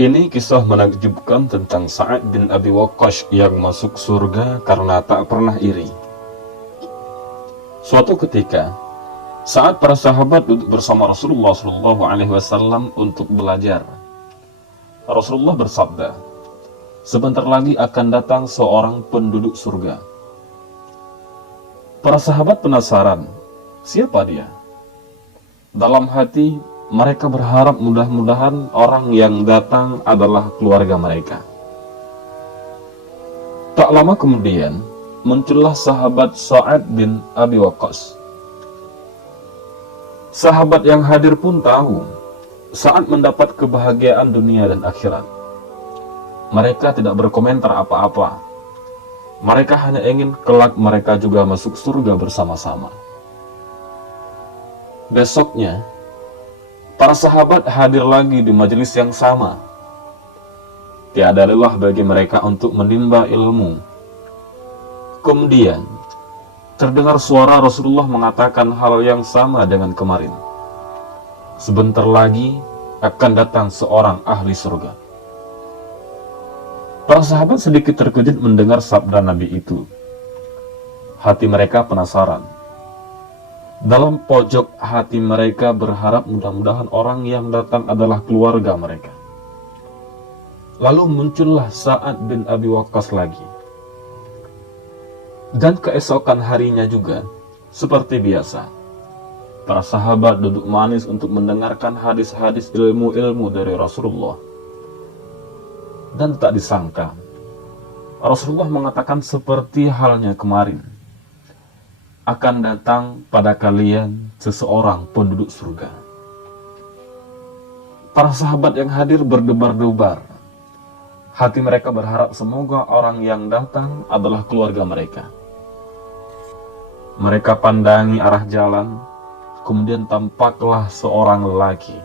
Ini kisah menakjubkan tentang Sa'ad bin Abi Waqqas yang masuk surga karena tak pernah iri. Suatu ketika, saat para sahabat duduk bersama Rasulullah SAW untuk belajar, Rasulullah bersabda, "Sebentar lagi akan datang seorang penduduk surga." Para sahabat penasaran, siapa dia? Dalam hati, mereka berharap mudah-mudahan orang yang datang adalah keluarga mereka. Tak lama kemudian, muncullah sahabat Sa'ad bin Abi Waqqas. Sahabat yang hadir pun tahu, Sa'ad mendapat kebahagiaan dunia dan akhirat. Mereka tidak berkomentar apa-apa. Mereka hanya ingin kelak mereka juga masuk surga bersama-sama. Besoknya, para sahabat hadir lagi di majelis yang sama. Tiada lelah bagi mereka untuk menimba ilmu. Kemudian, terdengar suara Rasulullah mengatakan hal yang sama dengan kemarin. Sebentar lagi akan datang seorang ahli surga. Para sahabat sedikit terkejut mendengar sabda Nabi itu. Hati mereka penasaran. Dalam pojok hati mereka berharap mudah-mudahan orang yang datang adalah keluarga mereka. Lalu muncullah Sa'ad bin Abi Waqqas lagi. Dan keesokan harinya juga, seperti biasa, para sahabat duduk manis untuk mendengarkan hadis-hadis ilmu-ilmu dari Rasulullah. Dan tak disangka, Rasulullah mengatakan seperti halnya kemarin, akan datang pada kalian seseorang penduduk surga. Para sahabat yang hadir berdebar-debar. Hati mereka berharap semoga orang yang datang adalah keluarga mereka. Mereka pandangi arah jalan, kemudian tampaklah seorang lelaki.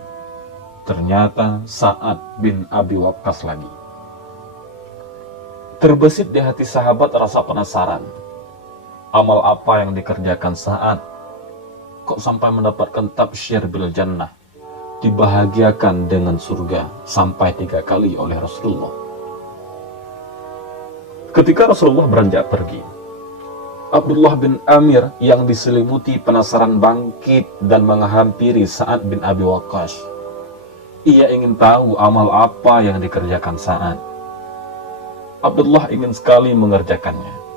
Ternyata Sa'ad bin Abi Waqqas lagi. Terbesit di hati sahabat rasa penasaran. Amal apa yang dikerjakan Sa'ad? Kok sampai mendapatkan tabsyir bil jannah? Dibahagiakan dengan surga sampai 3 kali oleh Rasulullah. Ketika Rasulullah beranjak pergi, Abdullah bin Amir yang diselimuti penasaran bangkit dan menghampiri Sa'ad bin Abi Waqqas. Ia ingin tahu amal apa yang dikerjakan Sa'ad. Abdullah ingin sekali mengerjakannya.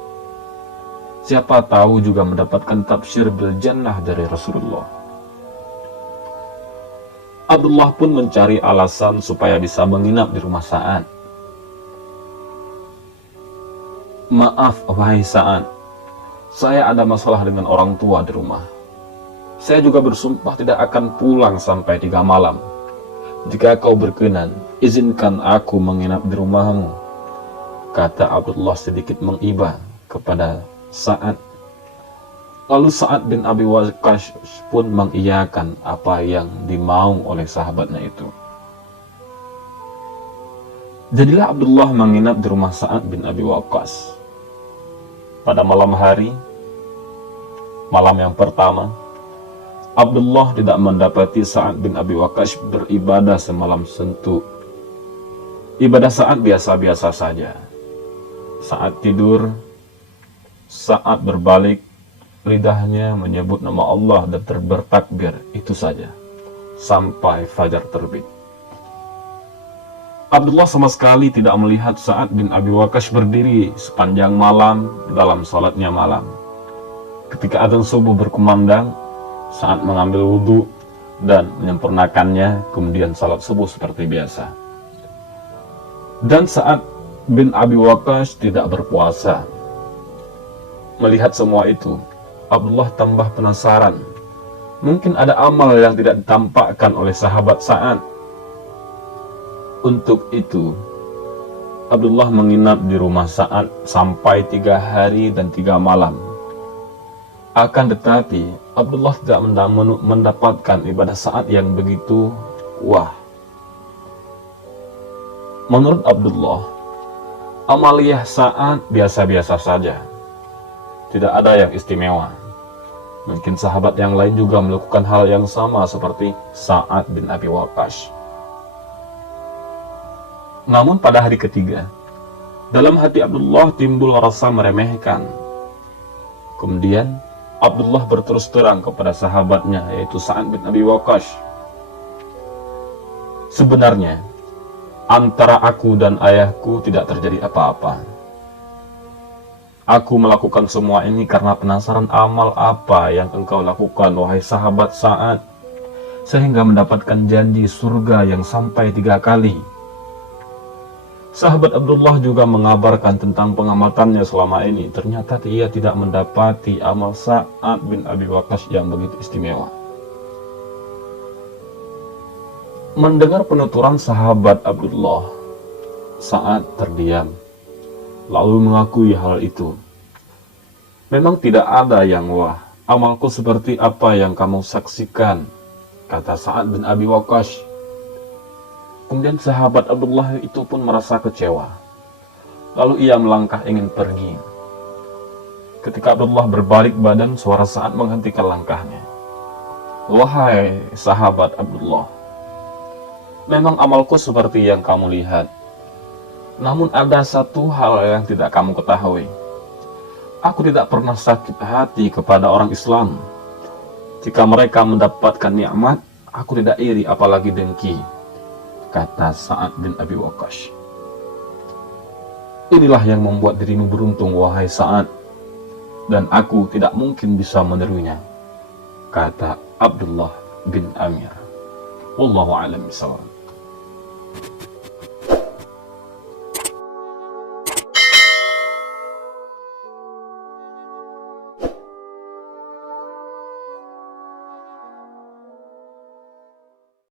Siapa tahu juga mendapatkan tabsyir bil jannah dari Rasulullah. Abdullah pun mencari alasan supaya bisa menginap di rumah Sa'ad. "Maaf, wahai Sa'ad, saya ada masalah dengan orang tua di rumah. Saya juga bersumpah tidak akan pulang sampai 3 malam. Jika kau berkenan, izinkan aku menginap di rumahmu," kata Abdullah sedikit mengiba kepada Sa'ad. Lalu Sa'ad bin Abi Waqqas pun mengiyakan apa yang dimau oleh sahabatnya itu. Jadilah Abdullah menginap di rumah Sa'ad bin Abi Waqqas. Pada malam hari, malam yang pertama, Abdullah tidak mendapati Sa'ad bin Abi Waqqas beribadah semalam suntuk. Ibadah Sa'ad biasa-biasa saja. Saat tidur, Sa'ad berbalik, lidahnya menyebut nama Allah dan bertakbir, itu saja, sampai fajar terbit. Abdullah sama sekali tidak melihat Sa'ad bin Abi Waqqas berdiri sepanjang malam dalam salatnya malam. Ketika adzan subuh berkumandang, Sa'ad mengambil wudhu dan menyempurnakannya, kemudian salat subuh seperti biasa. Dan Sa'ad bin Abi Waqqas tidak berpuasa. Melihat semua itu, Abdullah tambah penasaran. Mungkin ada amal yang tidak ditampakkan oleh sahabat Sa'ad. Untuk itu, Abdullah menginap di rumah Sa'ad sampai 3 hari dan 3 malam. Akan tetapi, Abdullah tidak mendapatkan ibadah Sa'ad yang begitu wah. Menurut Abdullah, amaliyah Sa'ad biasa-biasa saja. Tidak ada yang istimewa. Mungkin sahabat yang lain juga melakukan hal yang sama seperti Sa'ad bin Abi Waqqas. Namun pada hari ketiga, dalam hati Abdullah timbul rasa meremehkan. Kemudian Abdullah berterus terang kepada sahabatnya, yaitu Sa'ad bin Abi Waqqas. Sebenarnya, antara aku dan ayahku tidak terjadi apa-apa. Aku melakukan semua ini karena penasaran amal apa yang engkau lakukan, wahai sahabat Sa'ad, sehingga mendapatkan janji surga yang sampai 3 kali. Sahabat Abdullah juga mengabarkan tentang pengamatannya selama ini. Ternyata ia tidak mendapati amal Sa'ad bin Abi Waqqas yang begitu istimewa. Mendengar penuturan sahabat Abdullah, Sa'ad terdiam, lalu mengakui hal itu. Memang tidak ada yang wah, amalku seperti apa yang kamu saksikan, kata Sa'ad bin Abi Waqqas. Kemudian sahabat Abdullah itu pun merasa kecewa. Lalu ia melangkah ingin pergi. Ketika Abdullah berbalik badan, suara Sa'ad menghentikan langkahnya. Wahai sahabat Abdullah, memang amalku seperti yang kamu lihat. Namun ada satu hal yang tidak kamu ketahui. Aku tidak pernah sakit hati kepada orang Islam. Jika mereka mendapatkan nikmat, aku tidak iri apalagi dengki, kata Sa'ad bin Abi Waqqas. Inilah yang membuat dirimu beruntung, wahai Sa'ad, dan aku tidak mungkin bisa menirunya, kata Abdullah bin Amir. Wallahu a'lam bishawab.